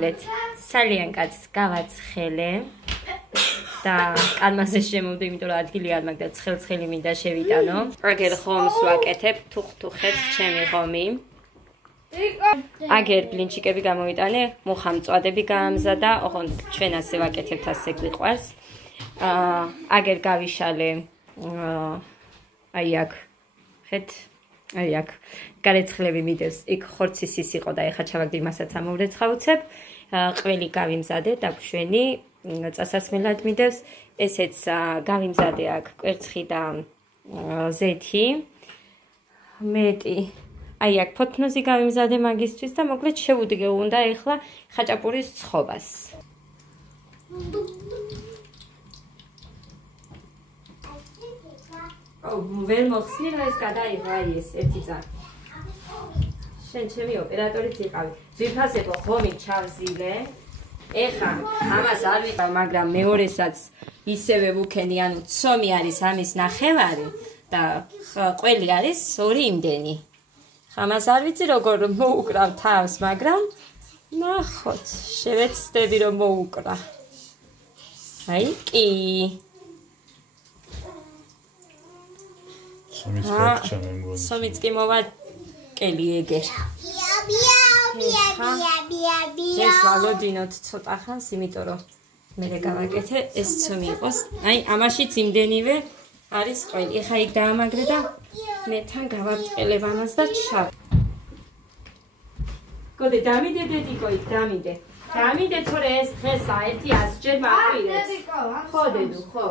მოკლედ ძალიან კაცს გავაცხელე და კალმაზე შემოვდი, იმიტომ რომ ადგილი არ მაგდა ცხელ-ცხელი მინდა შევიტანო. აგერ ხომს ვაკეთებ, თუხთუხებს ჩემი ხომი. აგერ ბლინჩიკები გამოვიტანე, მუხა მწვადები გაამზადა, ოღონდ ჩვენ ასე ვაკეთებთ, ასე გვიყვარს. აგერ გავიშალე აი აქ ხეთ აი აქ გარეცხლები მიდევს, იქ ხორცის ის იყო და ეხა ჩავაგდი მასაც ამოვრეცხავცებ. ყველი გავიმზადე და გვშვენი წასასმელად მიდევს. ესეც გავიმზადე აქ კვერცხი და ზეთი. მეტი აი აქ ფოთნოზი გავიმზადე მაგისთვის და მოკლედ შევუდგე უნდა ეხლა ხაჭაპურის ცხობას. ვერ მოხსნი რა ეს გადაიღო აი ეს ერთი წამი. შენ ჩემი ოპერატორიც იყავი. ძვირფასებო ხომი ჩავზილე. ეხლა ამას არ ვიყავ, მაგრამ მეორესაც ისევე ვუქენი, ანუ ცომი არის ამის ნახევარი და ყველი არის 2 იმდენი. ამას არ ვიცი როგორ მოუკრავ თავს, მაგრამ ნახოთ, შევეცდები რომ მოუკრა. აი კი. სომიც კი მოვაკელი ეგერ. ეს ვალოდინოთ ცოტა ხანს, იმიტომ რომ მე გავაკეთე ეს ცომი იყოს. აი ამაშიც იმდენივე არის ყველი. ეხა იქ დაამაგრე და მე თან გავაწყელებ ამას და ჩავ. გოდე დამიდე დედიკო იქ დამიდე. დამიდე თორე ეს დღესა ერთი 100 ჯერ მაყირებს. ხო დედო, ხო.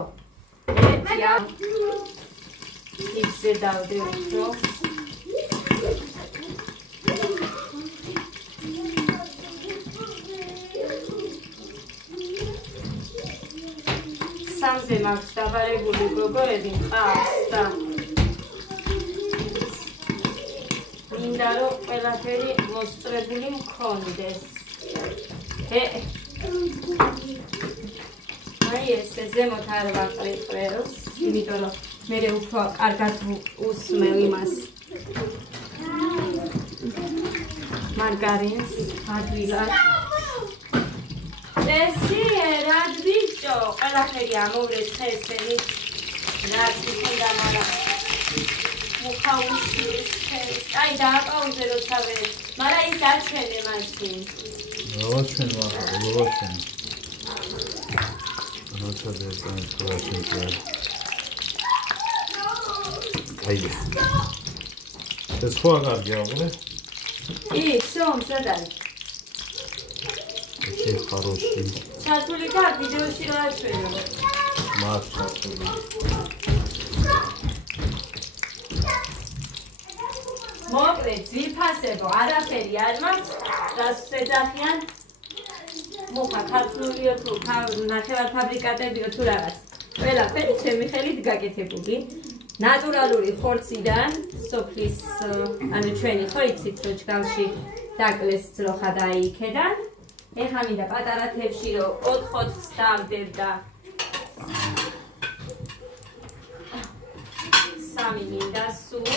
ერთია. ისე დავდე უფრო. სამზე მაქვს დაბარებული გოგოები მყავს და მინდა რომ ყველაფერი მოსწრებული მქონდეს. აი ესე ზემოთ არ ვაყრიყრელს, იმიტომ რომ მე უფრო კარგად უსმევ იმას მარგარინს ადვილად. ესიერად ბიჭო, ყველაფერი ამოვრეცხე ესენი რაც იქნება, მაგრამ მუხა უშლის ხელს. აი დააპაუზე როცა ვერ, მაგრამ ის აჩვენე მაშინ. როჩენ ვარ, როჩენ. როცა დეწან პროჩენ. აი ეს ხო აგარგია უკვე? всё, მზადარ. ეს хороший. ჩართული და ვიდეოში რა აჩვენო? მათ ჩართული. მოკლედ ძვირფასებო, არაფერი არ მაქვს, რაც ეძახიან მუხა ქართულიო თუ ნახევარფაბრიკატებიო თუ რაღაც. ყველაფერი ჩემი ხელით გაკეთებული. ნატურალური ხორციდან, სოფლის, ანუ ჩვენი ხო იცით რომ ჯგალში დაკლეს ძროხა და იქედან. ეხლა მინდა პატარა თევში რომ 4-4 დავდებ და 3 მინდა სულ.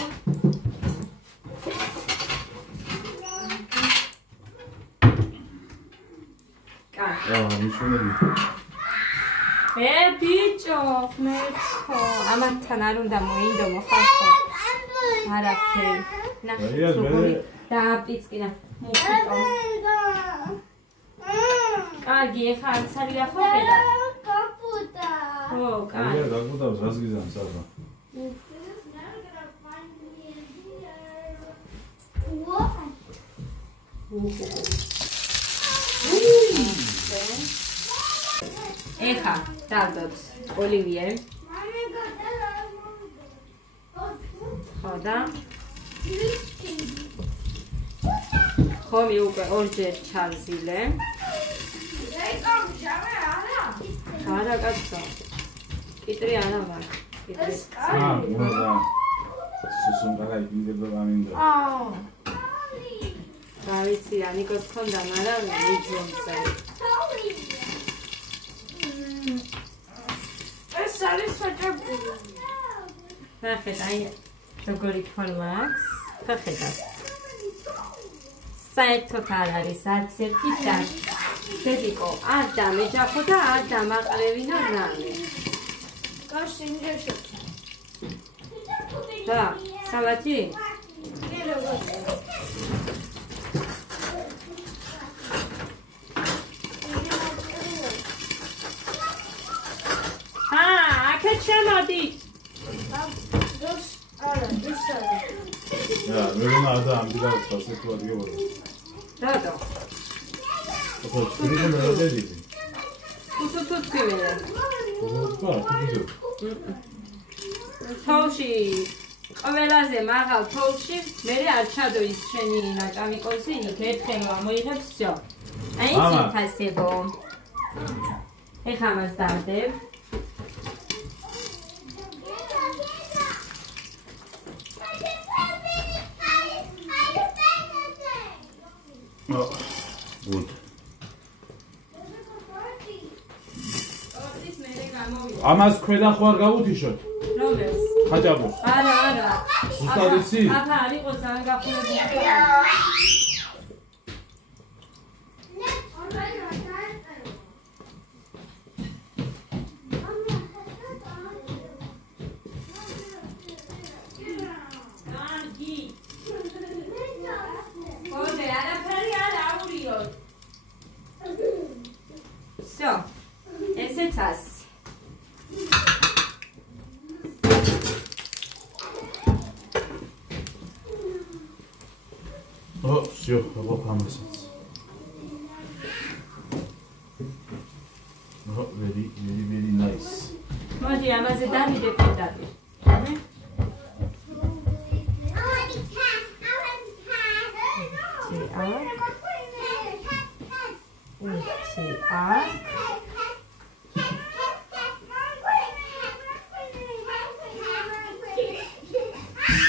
ბიჭო, მე ხო, ამათთან არ უნდა მოინდომო ხალხო. არაფერი. ნახე, როგორი დააპიცკინა. მუხიტო. კარგი, ეხა არცარია ხო ხედა? კაპუტა. ხო, კარგი. აი, დაგუდავს რას გიზამს აბა. ეხა დავდოთ ოლივიე. ხო და ხომი უკვე ორჯერ ჩავზილე. არა კაცო. კიტრი არა ვარ. კიტრი. მოდა. სუსუნგარა იგდება ამინდა. რა ვიცი, ანიკოს ხონდა, მაგრამ მიძონზე. ეს არის საჭაბული. ნახეთ, აი როგორი ფორმა აქვს. ხახედავ. საერთოდ არ არის არც ერთი და დედიკო, არ დამეჯახო და არ დამაყრევინა რამე. Კაში ინგეშო. და, სალათი? აქეთ შემოდი. დოს არა, ისაა. მე რომ არა ამბიდან სასწრაფოდ გებოდა. რატო? ხო, შეიძლება მე დედი. თუ თქვენია. თოვში ყველაზე მაღალ თოვში მე არ ჩადო ის შენი ნაჭამიკოსი იქ ერთხელ მოიღებ всё. აი ის ფასებო. ეხა მას დავდებ. Gut. ამას ქვედა ხო არ გავუთიშოთ? რომელს? ხაჭაპო. არა. ზუსტად იცი? აბა არ იყო ძალიან გახურებული. Всё. ესეც ას. Всё, вот амасец. Very nice. მოდი ამაზე დავიდე პედალი.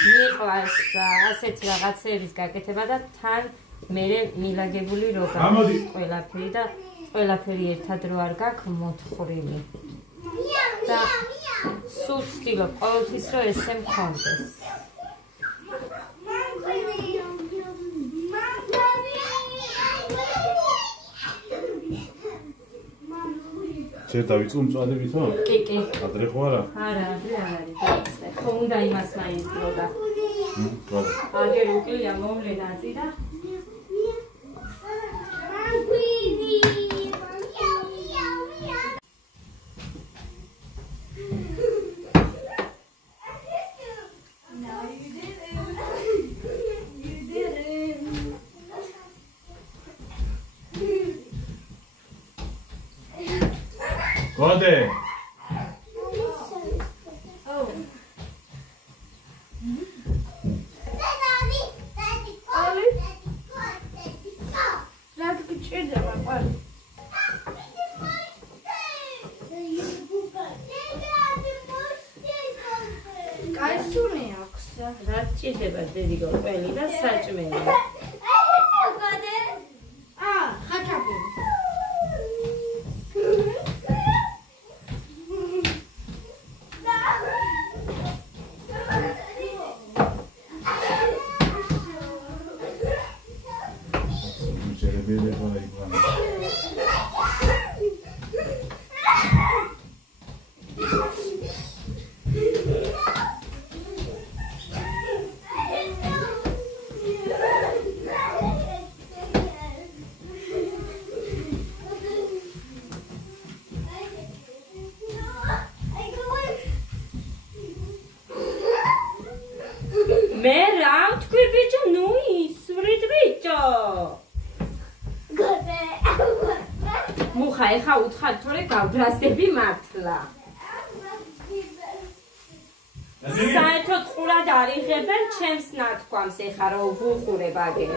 მიყვარს ასეთი რაღაცების გაკეთება და თან მე მილაგებული რო გაქვს ყველაფერი და ყველაფერი ერთად რო არ გაქვს მოთხრილი. და სულ ვცდილობ ყოველთვის რომ ესე მქონდეს. შენ დავიწყო მწვადებითო? კი. ადრე ხო არა? არა, ადრე არ არის. დაიწყე. ხო უნდა იმას მაინდრო და. καλά. აგერ უკლია მოვლე დაწი და გოდე რა ჭირდება დედიკო ყველი და საჭმელი. ხაჭაპური. მე რა ვთქვი ბიჭო, ნუ ისვრით ბიჭო. მუხა ეხა უთხარ თორე გავდრასდები მართლა. საერთოდ ყურად არ იღებენ ჩემს ნათქვამს ეხა რომ ვუყურებ აგერ.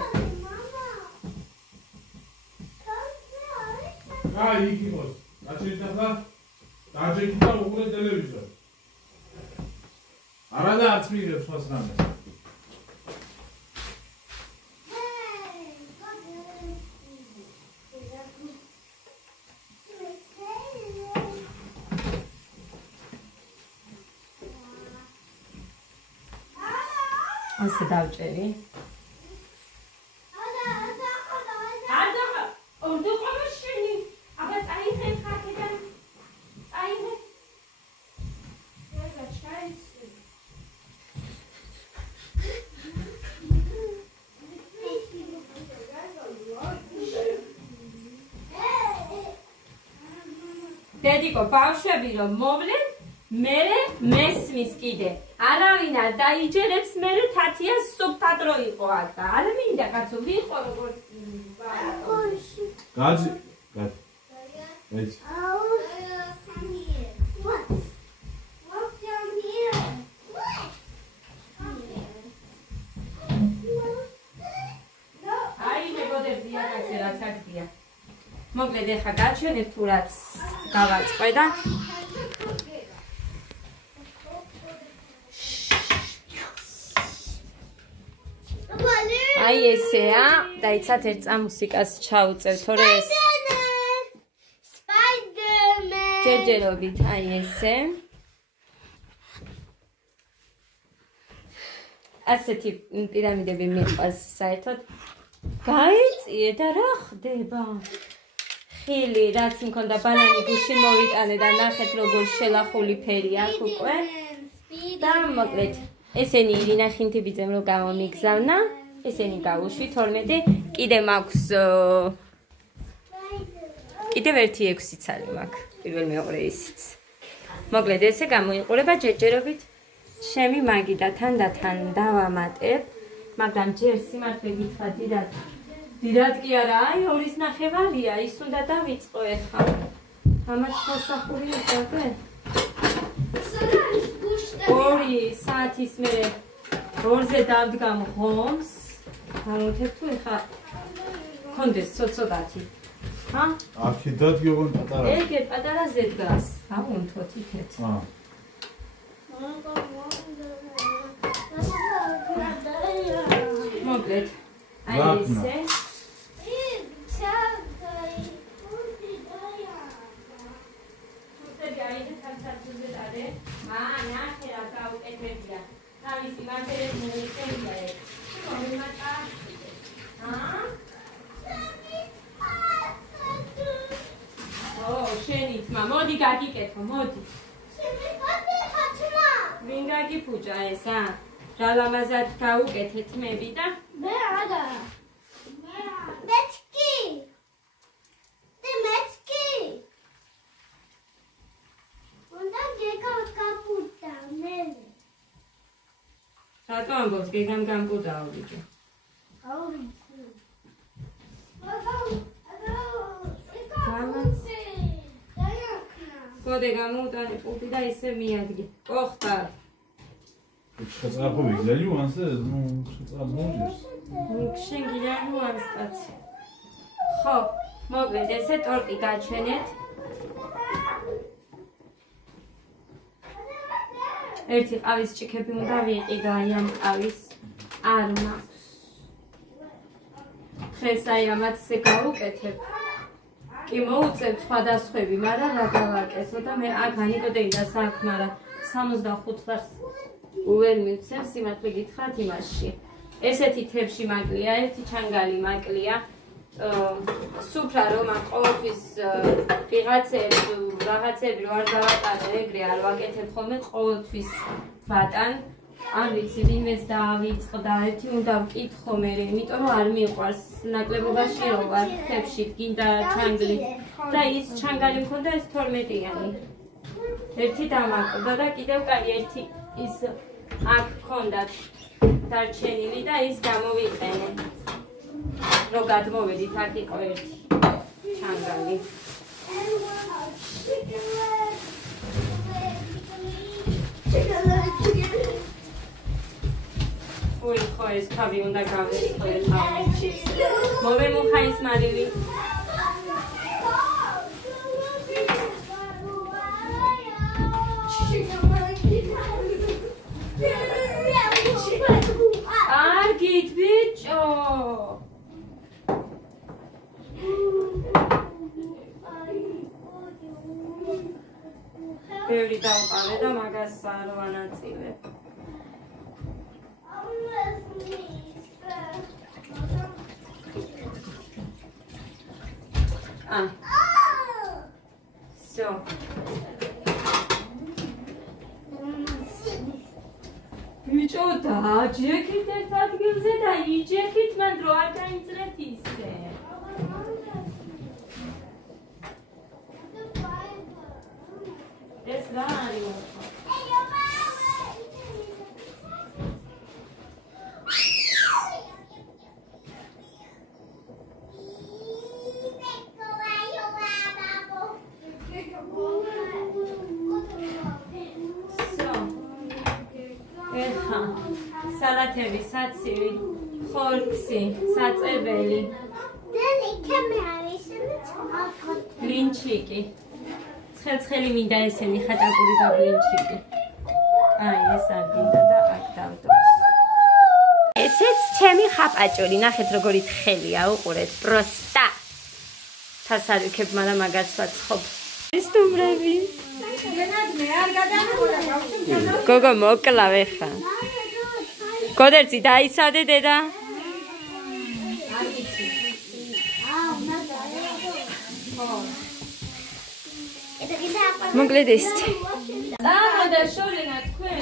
აი იქ იყოს. გაჩერდა დაჯექი და უყურე ტელევიზორს. არა და აწმირებს მას რამეს. ასე დავჭერი. არ და ორდო შენი აბა წაიღე ხაკიდან წაიღე ეგა ჩაიცი დედიკო ბავშვები რომ მოვლენ მერე მესმის კიდე არავინ არ დაიჯერებს მერე თათია სუფთად რო იყო აქ და არ მინდა კაცო ვიყო როგორც გაძი მოკლედ ეხა გაჩვენებ თუ რაც გავაწყე და აი ესეა დაიცათ ერთ წამ მუსიკას ჩაუწევ თორე ეს Spider-Man ჯერჯერობით აი ესე ასეთი პირამიდები მიყვარს საერთოდ გაიწიე და რა ხდება ხილი რაც მქონდა ბანანი გუშინ მოვიტანე და ნახეთ როგორ შელახული ფერი აქვს უკვე და მოკლედ ესენი ირინა ხინთიბიძემ რო გამომიგზავნა ესენი გავუშვი 12 კიდე მაქვს კიდევ ერთი 6 ცალი მაქვს პირველ მეორე ისიც მოკლედ ესე გამოიყურება ჯერჯერობით ჩემი მაგი და თანდათან დავამატებ მაგრამ ჯერ სიმართლე გითხრა დიდად კი არა აი 2.5-ია ის უნდა დავიწყო ეხლა ამას მოსახური იყავე 2 საათის მერე 2-ზე დავდგამ ღომს გამოვთებ თუ ეხლა კონდეს ცოტათი ჰა აქედაც გიგონ პატარა ეგ პატარაზე დგას აუნთოთ იქეთ მოკლედ აი ესე შენი თმა მოდი გაგიკეთო მოდი ვინ გაგიფუჭა ესა რა ლამაზად გავუკეთე თმები და მე არა რატო ამბობს გეგამ გამბუდაო ბიჭო გოდე გამოუტანე პულტი და ისე მიადგე ოხტარ შეწაფო ვიგზელი ვანსე ნუ შეწაფოჯეს შენ გიარი ვანს კაცი ხო მოკლედ ესე ტორტი გაჩვენეთ ერთი ყავის ჭიქები უნდა ვიყიდო აი ამ ყავის არ მაქვს დღეს აი ამათ ისე გავუკეთებ კი მოუწევ სხვადასხვები მაგრამ რა გავაკეთო და მე აქ ანიკოდეინდა საქმე მაგრამ 65 ლარს უვერ მივცემ სიმართლე გითხრათ იმაში ესეთი თებში მაკლია ერთი ჩანგალი მაკლია სუფრა რომ ყოველთვის რაღაცები რო არ დავატანე ეგრე არ ვაკეთებ ხოლმე ყოველთვის ვატან არ ვიცი ვინმეს დავიწყდა ერთი უნდა ვკითხო მე იმიტომ რომ არ მიყვარს ნაკლებობაში რო ვარ თებში გინდა ჩანგლი და ის ჩანგალი მქონდა ეს 12-იანი ერთი დამაკვდა და კიდევ კაი ერთი ის აქ მქონდათ დარჩენილი და ის გამოვიყენე რო გადმოვედით აქ იყო ერთი ჩანგალი ой, ხო ეს თავი უნდა გავეწყო თავში. მოვემუხა ის მარილი. არგით ბიჭო. ბევრი დავყარე და მაგას არ ვანაწილებ. So. Bicho, დააჯექით ერთ ადგილზე და იჯექით, მან დრო არ დაიმწრეთ ისე. ეს რა არის? სალათები, საცივი, ხორცი, საწეველი. ბლინჩიკი. ცხელი მინდა ესენი ხაჭაპური და ბლინჩიკი. აი, ეს არ გინდა და აქ დავდოთ. ესეც ჩემი ხაპაჭული, ნახეთ როგორი თხელია, უყურეთ, პროსტა. თავს არ ვიქებ, მაგრამ მაგას ვაცხობ. ეს თუმრები. გოგო მოკლავ ეხა. გოდერძი დაიცადე დედა? მოკლედ ეს. და შორენა თქვენ.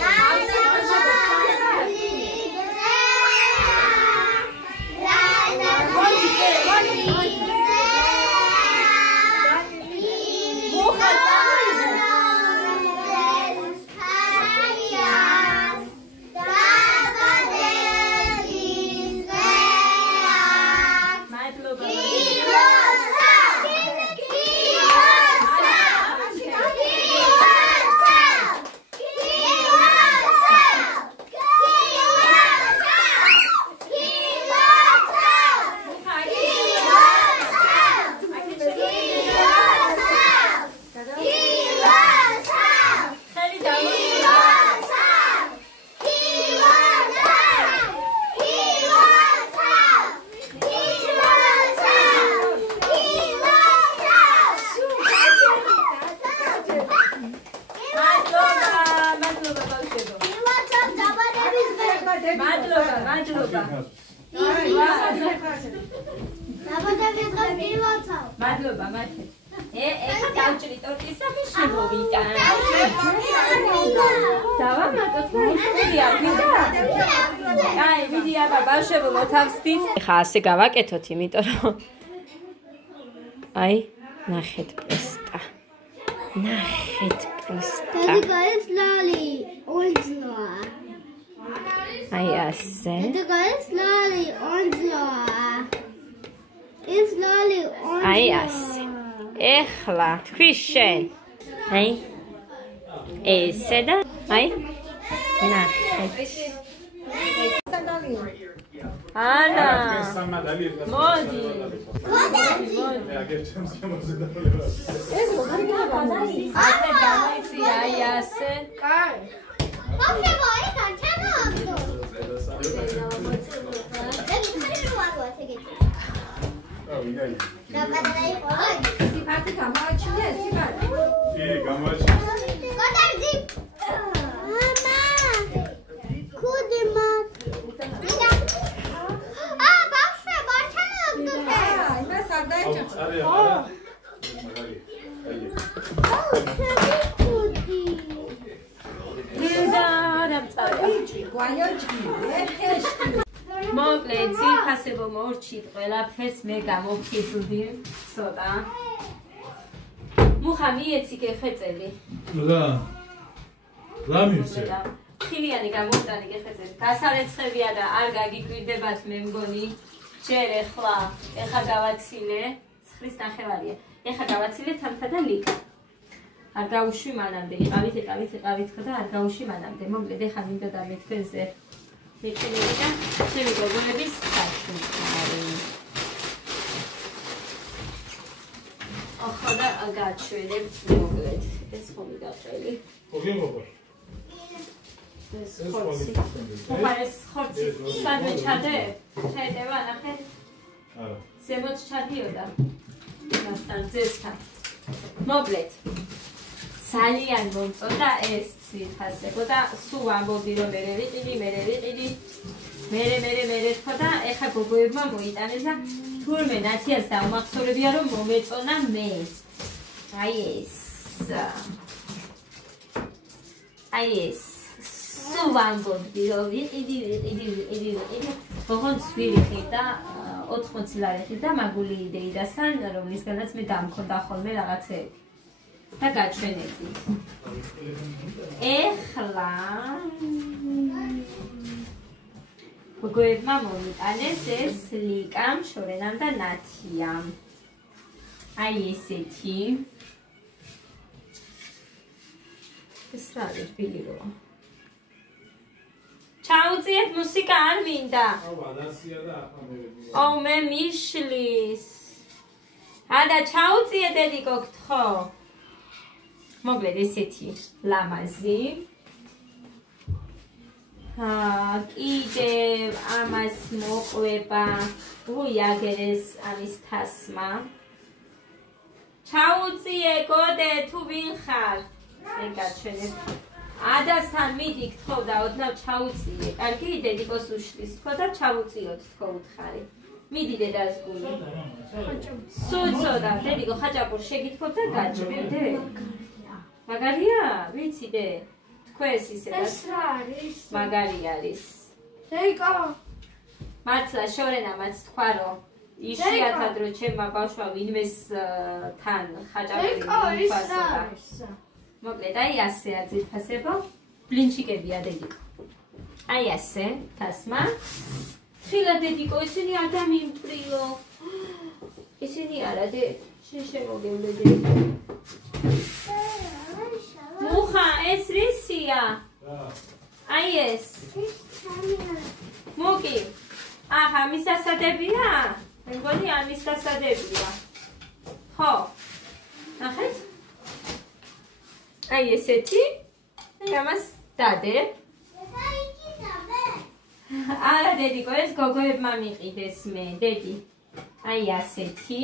მადლობა მათე. ეხა დავჭრი ტორტის სამი შემოვიტან. დავამატოთ მუსტია ვიდა. აი, ვიდი აბა ბავშვებო მოთავსდით. ეხა ასე გავაკეთოთ, იმიტომ რომ აი, ნახეთ პროსტა. ნახეთ პროსტა. Daddy got lolly, onzloa. აი ასე. Daddy got lolly, onzloa. It's lolly, onzloa. აი ასე. ეხლა თქვი შენ. აი. ესე და აი. ნახეთ. ანა. მოდი. ეს როგორი გამოიწვია? აი ასე. კაი. ბავშვებო, ეს არ ჩამოაგდო. სიფათი გამოაჩინე, სიფათი. კი, გამოაჩინე. გოდერძი. მამა. კუდი მაქ. ბავშვებო, არ ჩამოაგდოთ ეს. იმას არ დაიჭერს. არა. მოკლედ ძირფასებო მორჩით ყველაფერს მე გამოვხიზლდი ცოტა. მუხა მიეცი გეხეწელი. რა მივცე? ხილიანი გამოვტანი გეხეწელი. გასარეცხებია და არ გაგიკვირდებათ მე მგონი. ჯერ ეხლა გავაცილე, ცხვრის ნახევარია. ეხლა გავაცილე თამთა და ლიკა. არ გაუშვი მანამდე, იყავით ხო და არ გაუშვი მანამდე. მოკლედ ეხლა მინდოდა მე თქვენზე მიყინები და ჩემი გოგონების საჩუქარი. ახლა და გაჩვენებთ მოკლედ. ეს ხომი გაყელი. მოგიმობა. ეს ხორცი. სადმე ჩადე? ჩაედება ნახე? არა. ზემოთ ჩადიოდა. მასთან ძესთან. მოკლედ. ძალიან მომწონდა ეს ციხასებო და სულ ამბობდი რომ მე ვიყიდი, მე თქო და ეხა გოგოებმა მოიტანეს და თურმე ნათიას დაუმახსოვრებია რომ მომეწონა მე. აი ეს. სულ ვამბობდი რომ ვიყიდი. ოღონდ ვირიხი და 80 ლარი ხი და მაგული იდეიდასთან რომლისგანაც მე დამქონდა ხოლმე რაღაცეები. და გაჩვენებდი. ეხლა გოგოებმა მომიტანეს ეს ლიკამ, შორენამ და ნათიამ. აი ესეთი. ეს რა არის ბილიროა? ჩაუწიეთ მუსიკა არ მინდა. მე მიშლის. და ჩაუწიე დედიკო გთხოვ. მოკლედ ესეთი ლამაზი. კიდევ ამას მოყვება უიაგერეს ამის თასმა. ჩაუწიე გოდე თუ ვინ ხარ? მე გაჩვენებ. ადასთან მიდი გთხოვ და ოდნავ ჩაუწიე. კარგი დედიკოს უშლის თქო და ჩაუწიოთ თქო უთხარი. მიდი დედას გული. სულწოდა დედიკო ხაჭაპურ შეგითხოვ და გაჩვენდე. მაგარია? ვიცი დე? თქოს ისე და ეს რა არის? მაგარი არის. დედიკო. მართლა შორენამაც თქვა რომ იშვიათად რომ ჩემმა ბავშვა ვინმეს თან ხაჭაპური მიფასება. მოკლედ აი ასე აძირფასებო. ბლინჩიკებია დედიკო. აი ასე თასმა. ხილა დედიკო ისინი არ დამიმპრიო. ისინი არა დე შემოგევლედი. მუხა ეს რისია? აი ეს. მოკი. აჰა მის დასადებია? მე მგონი ამის დასადებია. ხო. ნახეთ? აი ესეთი. ამას დადე. არა დედიკო ეს გოგოებმა მიყიდეს მე დედი. აი ასეთი.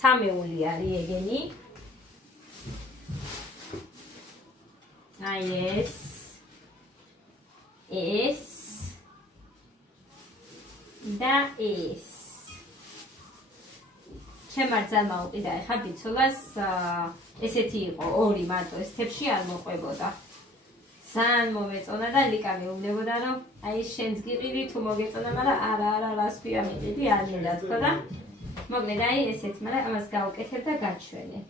სამეული არის ეგენი. აი ეს და ეს. ჩემარ ძალმა უყიდა ეხა ბიცოლას ესეთი იყო ორი მარტო ეს თებში არ მოყვებოდა. ძალიან მომეწონა და ლიკა მეუბნებოდა რომ აი შენს გიყიდი თუ მოგეწონა, მაგრამ არა რას ქვია მიყიდი არ მინდა თქო და მოკლედ აი ესეთ, მაგრამ ამას გავუკეთებ და გაჩვენე.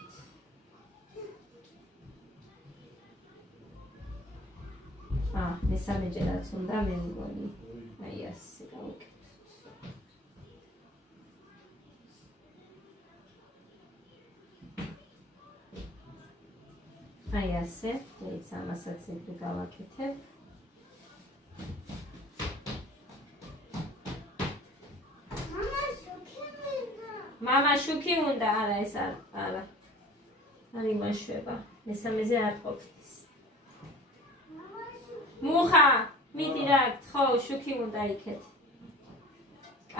მესამეჯერაც უნდა მე მგონი. აი ასე გავუკეთებ. აი ასე, ეს ამასაც ეგრე გავაკეთებ. მამა შუქი უნდა, არა ეს არა. არ იმაშვება. მესამეზე არ ყოფნის. მუხა, მიდი რა, ხო, შუქი უნდა იქეთ.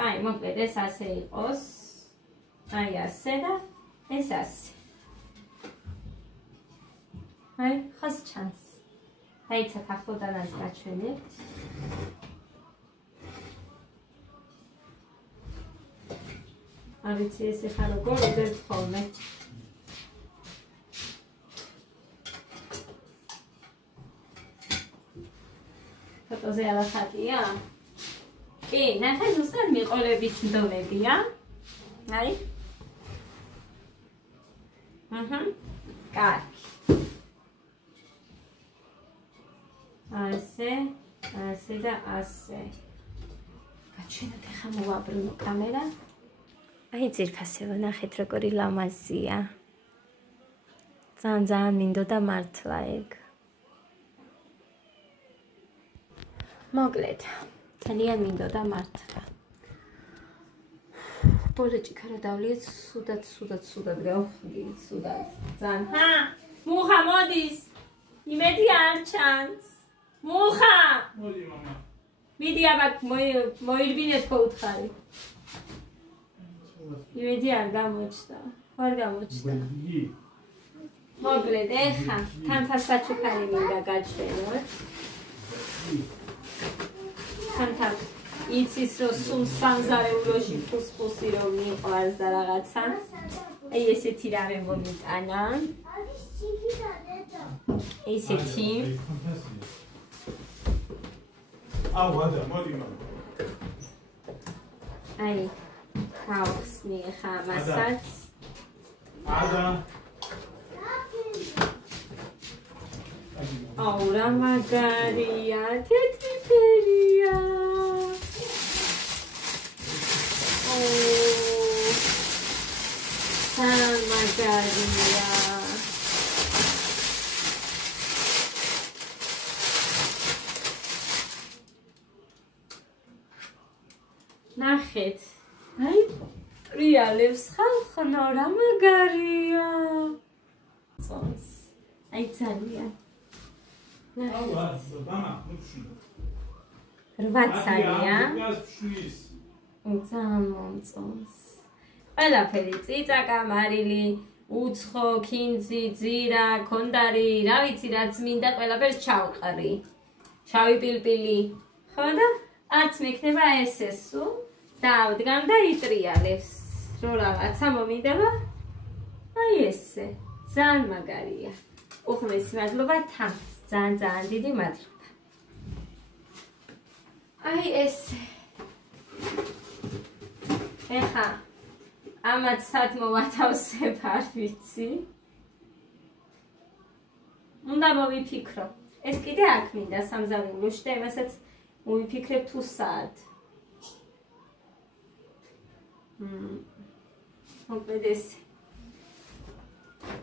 აი, მოკლედ ეს ასე იყოს. აი ასე და ეს ასე. აი, ხას ჩანს. დაიცათ ახლოდანაც გაჩვენებთ. არ ვიცი ეს ხა როგორ უძებთ ხოლმე. ფოტოზე ალახატია? კი, ნახე ზუსტად მიყოლებით ნდომებია. აი. კარგი. ასე და ასე. გაჩვენოთ ახლა მოვაბრუნო კამერა. აი ძირფასება ნახეთ როგორი ლამაზია. ძალიან მინდოდა მართლა ეგ. მოკლედ, ძალიან მინდოდა მართლა. ბოლოჭიქა რა დავლიეთ სუდად გავხდი, სუდად. ძალიან. მუხა მოდის. იმედი არ ჩანს. მუხა! მოდი მამა. მიდი აბა მოირბინეთ ხო უთხარი. იმედი არ გამოჩნდა. არ გამოჩნდა. მოკლედ ეხა თანთა საჩუქარი მინდა გაჩვენოთ. თანთა იცის რომ სულ სამზარეულოში ფუსფუსი რომ მიყვარს და რაღაცა. აი ესეთი რამე მომიტანა. ესეთი. აუადა, მოდი მამა. აი გავხსნი ხა მასაც. ადა. აუ რა მაგარია, თეთრი ფერია. მაგარია. ნახეთ. აი პრიალებს ხალხო რა მაგარია. წონს. აი ძალიან. აუა, მამა, მოშინო. 8 წელია. წამომწონს. ყველაფერი წიწაკა, მარილი, უცხო, ქინძი, ძირა, ქონდარი, რა ვიცი რაც მინდა ყველაფერს ჩავყრი. შავი პილპილი. ხო და არც მექნება ესესუ. დავდგამ და იტრიალებს. რო რაღაცა მომინდება. აი ესე. ძალიან მაგარია. უხმეს მადლობა თამს. ძალიან დიდი მადლობა. აი ესე. ეხა ამათ სად მოვათავსებ არ ვიცი. უნდა მოვიფიქრო. ეს კიდე აქ მინდა სამზარეულოში და იმასაც მოვიფიქრებ თუ სად. მოკლედ ესე.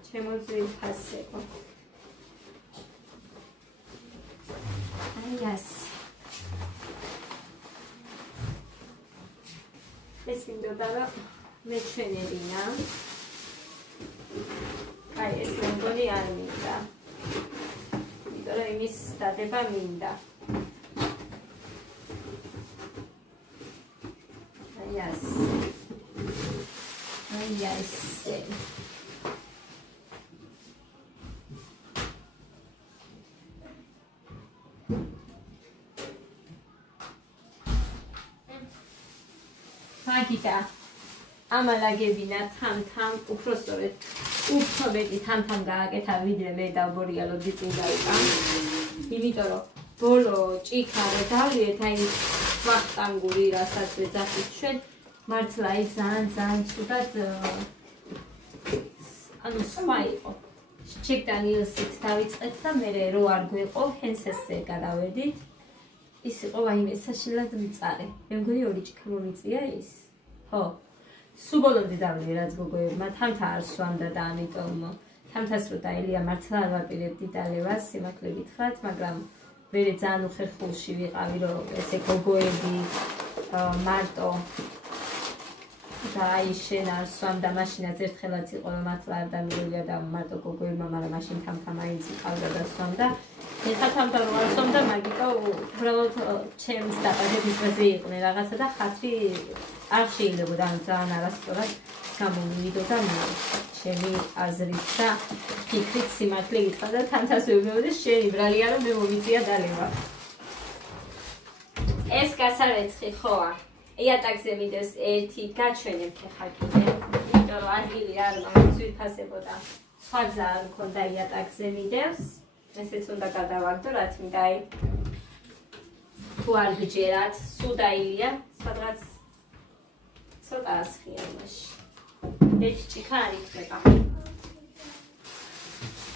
შემოძვირფასებო. აი ასე. ეს მინდოდა რომ მეჩვენებინა. აი ეს მეგონი არ მინდა. იმიტომ რომ იმის დადება მინდა. აი ასე. აი ასე. მაგიტა ამალაგებინა თამთამ უფრო სწორედ უფრო მეტი თამთამ გააკეთა ვიდრე მე დავბორიალობდი წინ დავიკამ. იმიტომ რომ ბოლო ჭიქა რო დავლიეთ აი ვახტანგური რასაც ვეძახით ჩვენ მართლა აი ძალიან ცუდად ანუ სხვა იყო. ჯეკ დანიელსით დავიწყეთ და მე რო არ გვეყო ჰენსესზე გადავედით. ის იყო ვაიმე საშინლად მწარე. მე მგონი ორი ჭიქა მომიწია ის. ხო. სულ ბოლომდე დავლიე რაც გოგოებმა თამთა არ სვამდა და ამიტომ თამთას რო დაელია მართლა არ ვაპირებდი დალევას სიმართლე გითხრათ, მაგრამ მერე ძალიან უხერხულში ვიყავი რომ ესე გოგოები მარტო და აი შენ არ სვამდა მაშინაც ერთხელაც იყო რომ მართლა არ დამირევია და მარტო გოგოებმა, მაგრამ მაშინ თამთა მაინც იყავდა და სვამდა. ეხლა თამთა რომ არ სვამდა მაგიტო უბრალოდ ჩემს დაბადების დღეზე იყვნენ რაღაცა და ხათრი არ შეიძლებოდა ამ ძალიან არასწორად გამომივიდოდა ჩემი აზრით და ფიქრით სიმართლე გითხრა და თამთას ვეუბნებოდი შენი ბრალია რომ მე მომიწია დალევა. ეს გასარეცხი ხოა. იატაკზე მინდეს ერთი გაჩვენებ ხა კიდე. იმიტომ რომ ადგილი არ მაქვს ვიფასებოდა. სხვა გზა არ მქონდა იატაკზე მიდევს. ესეც უნდა გადავაგდო რაც მინდა აი თუ არ გჯერათ სულ დაილია სადღაც ცოტა ასხია მაშინ. ერთი ჭიქა არ იქნება.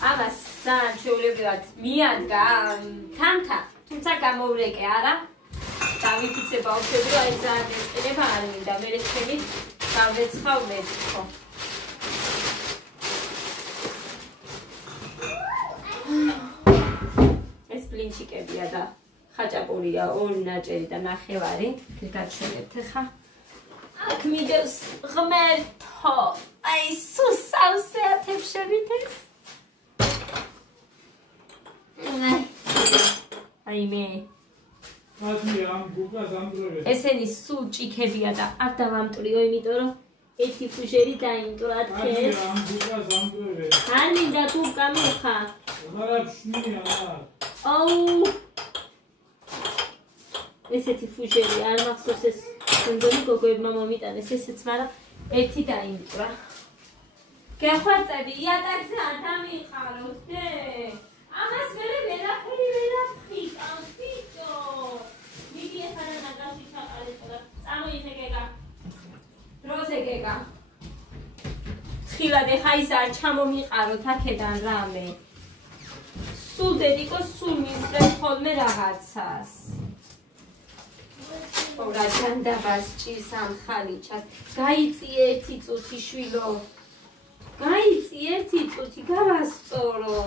ამას ძალიან ჩვეულებრივად მიადგა თამთა, თუმცა გამოვრეკე არა. დავიფიცე ბავშვები რომ აი ძალიან ეწყინება არ მინდა. მე ჩემი გავეცხავ მეთქო. ეს ბლინჩიკებია და ხაჭაპურია, ორი ნაჭერი და ნახევარი. გაჩვენებთ ხა. აქ მიდევს ღმერთო. აი სულ სავსე ათებშებით ეს. აი მე. მათი ამ გუგას ამდროვე. ესენი სულ ჭიქებია და არ დავამტვრიო, იმიტომ რომ ერთი ფუჟერი დაიმტვრათ ეს. ამ გუგას ამდროვე. არ მინდა თუ გამიხა. არა ფშნია რა. აუ. ესეთი ფუჟერი არ მახსოვს ეს მგონი გოგოებმა მომიტანეს ესეც, მაგრამ ერთი დაიმჭრა. გეხვეწები, იატაკზე არ დამიყაროთ, დე. ამას ვერაფერი ვერაფხიტავს, თვითო. მიდი ახლა ნაგაში ჩაყალეთ და წამოიღე გეგა. დროზე გეგა. ხილად ეხა ის არ ჩამომიყაროთ აქედან რამე. სულ დედიკო სულ მივწრეთ ხოლმე რაღაცას. ora ჯანდაბას ჭირს ამ ხალიჩას. გაიწიე ერთი წუთი შვილო. გაიწიე ერთი წუთი გავასწორო.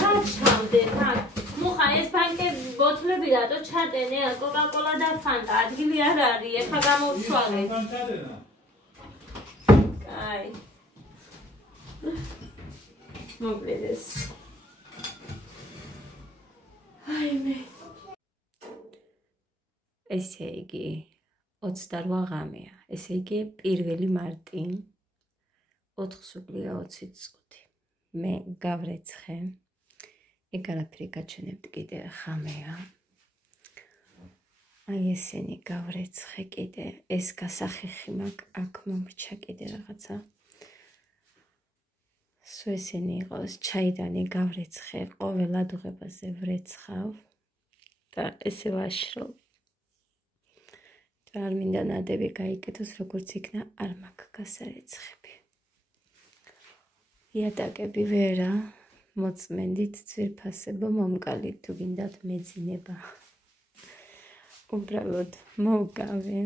რა ჩავდე მაგ მუხა ეს ფანკე ბოთლები რატო ჩატენე კოკა-კოლა და ფანტა ადგილი არ არის ეხა გამოვცვალე კაი მოგლედეს აი მე ესე იგი 28 ღამეა ესე იგი 1 მარტი 4:20 წუთი მე გავრეცხე ეგ არაფერი გაჩვენებთ კიდე ხამეა აი ესენი გავრეცხე კიდე ეს გასახიხი მაგ აქ მომრჩა კიდე რაღაცა სულ ესენი იყოს ჩაიდანი გავრეცხე ყოველ ადუღებაზე ვრეცხავ და ესე ვაშრობ და არ მინდა ნადები გაიკეთოს როგორც იქნა არ მაქვს გასარეცხები იატაკები ვერა მოწმენდით ძვირფასებო მომკალით თუ გინდათ მეძინება უბრალოდ მოვგავე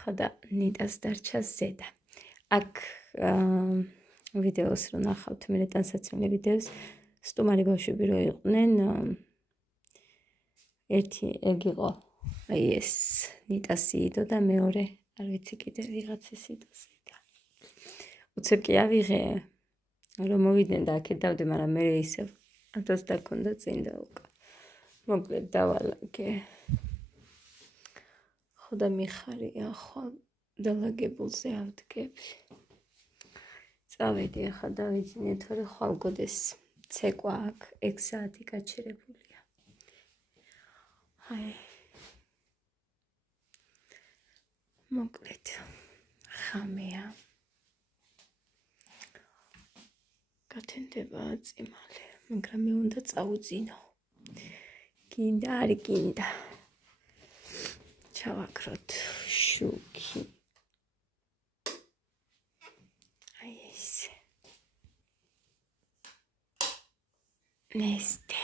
ხოდა ნიტას დარჩა ზედა აქ ვიდეოს რო ნახავთ მე ტანსაცმელი ვიდეოს სტუმარი ბავშვები რო იყვნენ ერთი ეგ იყო აი ეს ნიტას იდო და მეორე არ ვიცი კიდე ვიღაცის იდოს უცებ კი ავიღე რომ მოვიდნენ და აქეთ დავდე, მაგრამ მე ისევ ამას დაქონდა წინ და უკა. მოკლედ დავალაგე. ხოდა მიხარია ხო დალაგებულზე ავდგებ. წავედი ახლა დავიძინე, თორე ხვალგოდეს ცეკვა აქ 6 საათი გაჩერებულია. აი. მოკლედ ხამეა. გათენდება წიმალე, მაგრამ მე უნდა წავუძინო. გინდა არ გინდა. ჩავაქროთ შუქი. აი ეს. ნესტე.